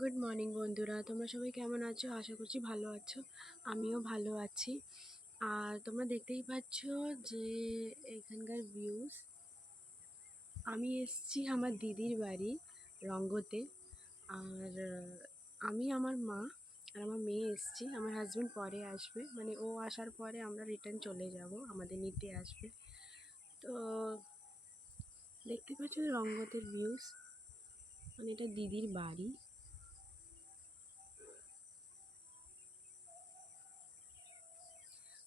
Good morning বন্ধুরা, তোমরা সবাই কেমন আছো? আশা করছি ভালো আছো। আমিও ভালো আছি। আর তোমরা দেখতেই পাচ্ছ যে এখানকার ভিউজ। আমি এসেছি আমার দিদির বাড়ি রঙ্গতে। আর আমি, আমার মা আর আমার মেয়ে এসেছি। আমার হাজব্যান্ড পরে আসবে, মানে ও আসার পরে আমরা রিটার্ন চলে যাব, আমাদের নিতে আসবে। তো দেখতে পাচ্ছ রঙ্গতের ভিউজ, মানে এটা দিদির বাড়ি।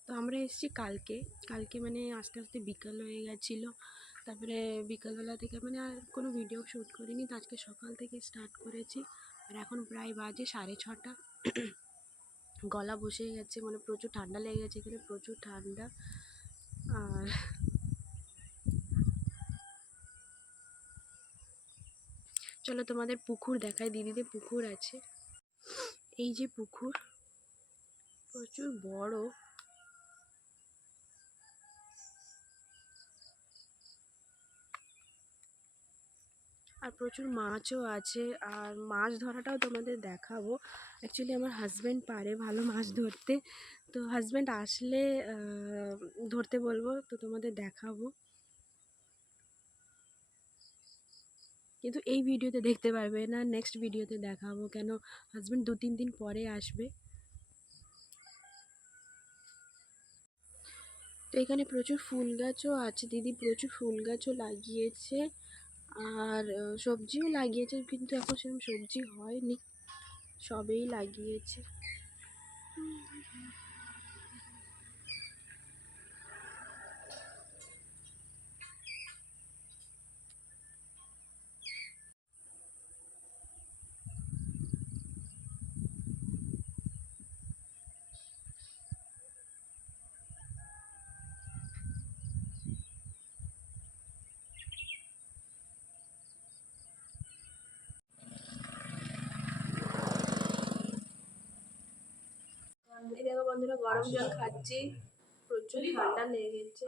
তো আমরা এসেছি কালকে মানে আস্তে আস্তে বিকাল হয়ে গেছিলো। তারপরে বিকালবেলা থেকে মানে আর কোনো ভিডিও শ্যুট করিনি। তো আজকে সকাল থেকে স্টার্ট করেছি। আর এখন প্রায় বাজে 6:30। গলা বসে গেছে, মানে প্রচুর ঠান্ডা লেগে গেছে, এখানে প্রচুর ঠান্ডা। আর চলো তোমাদের পুকুর দেখায়, দিদিদের পুকুর আছে। এই যে পুকুর, প্রচুর বড়। আর প্রচুর মাছও আছে। আর মাছ ধরাটাও তোমাদের দেখাবো। অ্যাকচুয়ালি আমার হাজব্যান্ড পারে ভালো মাছ ধরতে, তো হাজব্যান্ড আসলে ধরতে বলবো, তো তোমাদের দেখাবো। কিন্তু এই ভিডিওতে দেখতে পারবে না, নেক্সট ভিডিওতে দেখাবো, কেন হাজব্যান্ড 2-3 দিন পরে আসবে। তো এখানে প্রচুর ফুল গাছও আছে, দিদি প্রচুর ফুল গাছও লাগিয়েছে। আর সবজিও লাগিয়েছে, কিন্তু এখন সেরকম সবজি হয়নি, সবেই লাগিয়েছে। এই দেখো বন্ধুরা, গরম জল খাচ্ছি, প্রচুর ঠান্ডা লেগেছে।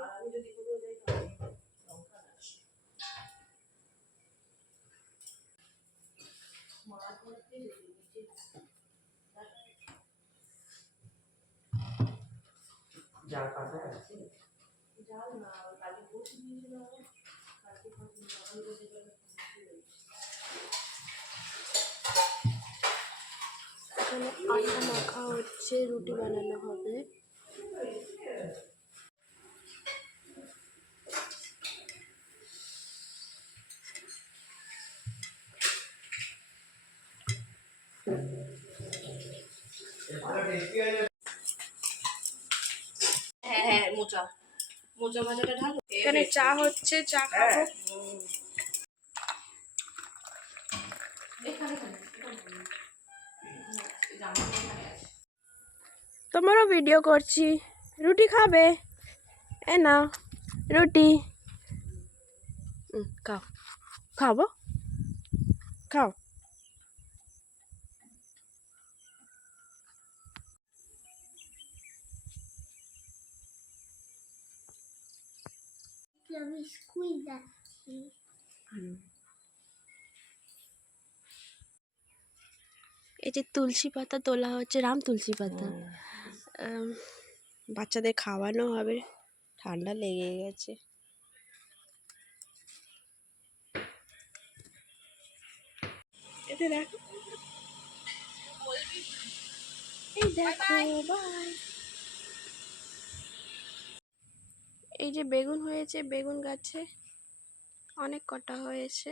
এখানে আটা মাখা হচ্ছে, রুটি বানানো হবে। এখানে চা হচ্ছে, চা খাবো। তোমারও ভিডিও করছি। রুটি খাবে? এ নাও রুটি, খাও, খাবো, খাও। আমি স্কুল যাচ্ছি। এই যে তুলসী পাতা তোলা হচ্ছে, রাম তুলসী পাতা, বাচ্চাদের খাওয়ানো হবে, ঠান্ডা লেগে গেছে। এতে দেখো, এই দেখো, বাই। এই যে বেগুন হয়েছে, বেগুন গাছে অনেক কটা হয়েছে।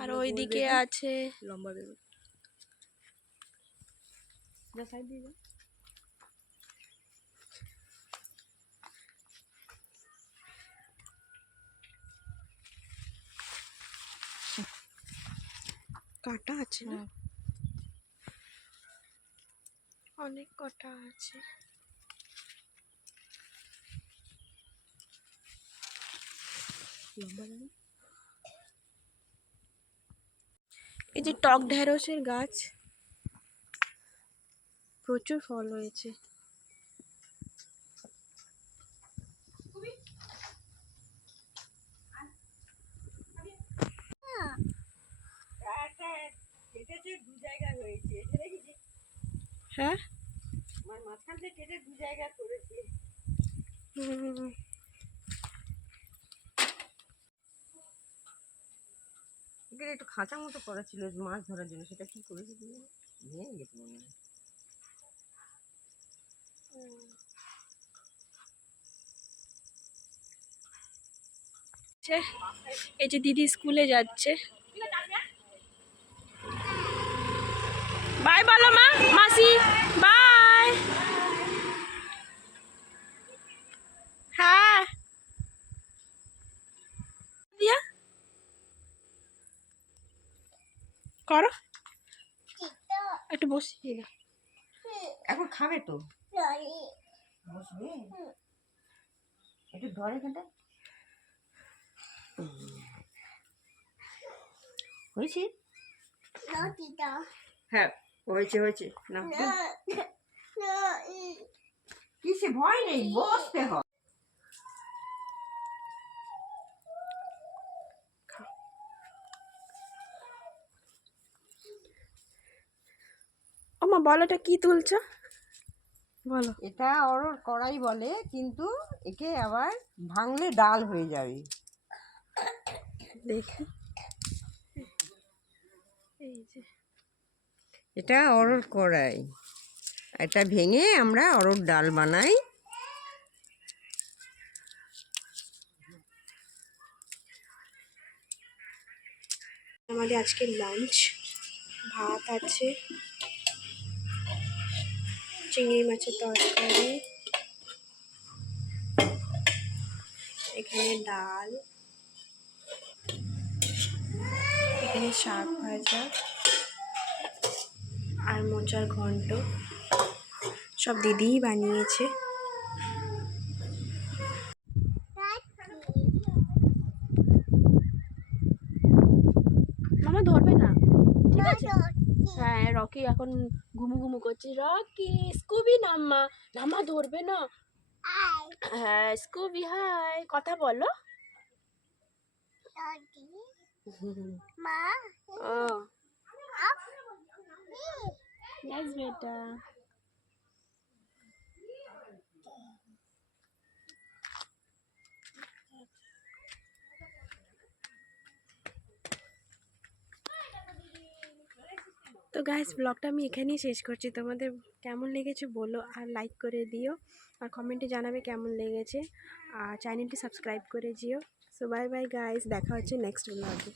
আর ওইদিকে আছে লম্বা বেগুন। কাটা আছে না, অনেক কটা আছে। এই যে টক ঢেঁড়সের গাছ, প্রচুর ফল হয়েছে। হ্যাঁ মাঝখান থেকে কেটে 2 জায়গা করেছে। এখানে একটু খাঁচা মতো করা ছিল মাছ ধরার জন্য, সেটা কি করেছে তুমি? ভেঙে গেছে মনে হয়। এই যে দিদি স্কুলে যাচ্ছে। বাই বলো মা, মাসি বাই। হ্যাঁ দিয়া করো, একটু বসিয়ে দাও। এখন খাবে তো, বসবে একটু ধরে এখানটা। হয়েছে? হ্যাঁ হয়েছে হয়েছে না, কিসে ভয় নেই, বসতে হয়। ও মা বলো, এটা কি তুলছো বলো? এটা অরর কড়াই বলে, কিন্তু একে আবার ভাঙলে ডাল হয়ে যাবে। দেখি এই যে এটা অরর কড়াই, এটা ভেঙে আমরা অরর ডাল বানাই। আমাদের আজকে লাঞ্চ, ভাত আছে, চিংড়ি মাছের তরকারি, এখানে ডাল, এখানে শাক ভাজা আর মোচার ঘন্ট, সব দিদিই বানিয়েছে। মামা ধরবে না, ঠিক আছে? হ্যাঁ রকি এখন ঘুমু ঘুমু করছে। রকি স্কুবি নাম্মা, নাম্মা ধরবে না। হ্যাঁ স্কুবি হাই, কথা বলো। ও यस बेटा। তো গাইস ব্লগটা আমি এখানেই শেষ করছি। তোমাদের কেমন লেগেছে বলো, আর লাইক করে দিও, আর কমেন্টে জানাবে কেমন লেগেছে, আর চ্যানেলটি সাবস্ক্রাইব করে দিও। সো বাই বাই গাইস, দেখা হচ্ছে নেক্সট ব্লগে।